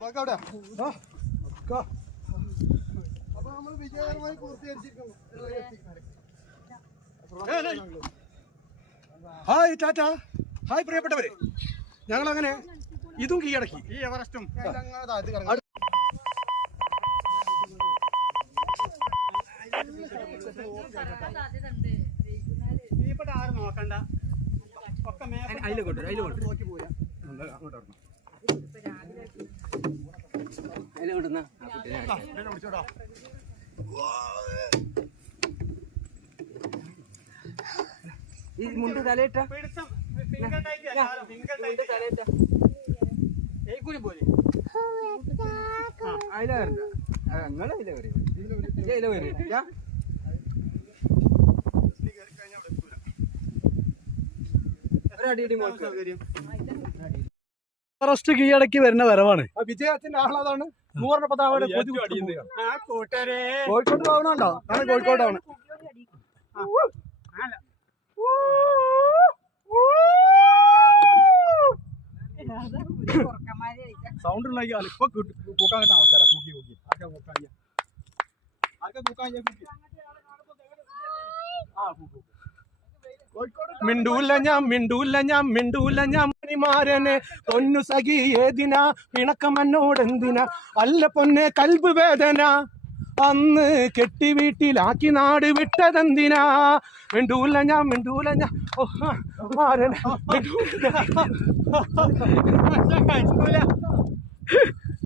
അവിടെ അപ്പൊ നമ്മൾ വിജയകരമായി പൂർത്തീകരിച്ചിരിക്കുന്നു. ഹായ് ടാറ്റ. ഹായ് പ്രിയപ്പെട്ടവരെ. ഞങ്ങൾ അങ്ങനെ ഇതും കീഴടക്കി. ഈ എവറസ്റ്റും. അങ്ങനെ താഴ്ത്തി കിടങ്ങാം കൊണ്ടുവരും അങ്ങോട്ട് നോക്കണ്ട. ഒക്കെ മേലെ അതിലോട്ട് ആ നോക്കി പോയാ അങ്ങോട്ട് വരണം പിടിച്ചോടാ ഈ മുണ്ട് തലയിട്ട. ഏക്കൂലി പോലെ. അതില വരണ്ട. നിങ്ങൾ അതില വരും. അതില വരും. ഒരടി ഇടി മോൾക്ക്. ഫറസ്റ്റ് കീഴടക്കി വരുന്ന വരവാണ്. വിജയത്തിന്റെ ആഹ്ലാദമാണ്. നൂറിന്റെ പതാകയുടെ ആ കൂട്ടരെ. കോഴിക്കോട് പോകണുണ്ടോ ആണ് കോഴിക്കോടാണ്. സൗണ്ട് ഉണ്ടാക്കിയാൽ ഇപ്പൊ കൂക്കാൻ കിട്ടാൻ അവസരം. കൂക്കി കൂക്കി. ആർക്കാ കൂക്കാൻ ചെയ്യാ? ആർക്കാ കൂക്കാൻ ചെയ്യാ? കൂക്കി. ആ, കൂക്ക്, കൂക്ക്. കോഴിക്കോട് മിണ്ടൂല ഞാൻ മിണ്ടൂല്ല ഞാൻ മിണ്ടൂല്ല ഞാൻ. മണിമാരനെ പൊന്നു സഖി ഏതിനാ? പിണക്കമെന്നോടെന്തിനാ? അല്ല പൊന്നെ കൽബ് വേദന അന്ന് കെട്ടി വീട്ടിലാക്കി നാട് വിട്ടതെന്തിനാ? മിണ്ടൂല ഞാൻ മിണ്ടൂല ഞാൻ. മാരനെ മിണ്ടൂല.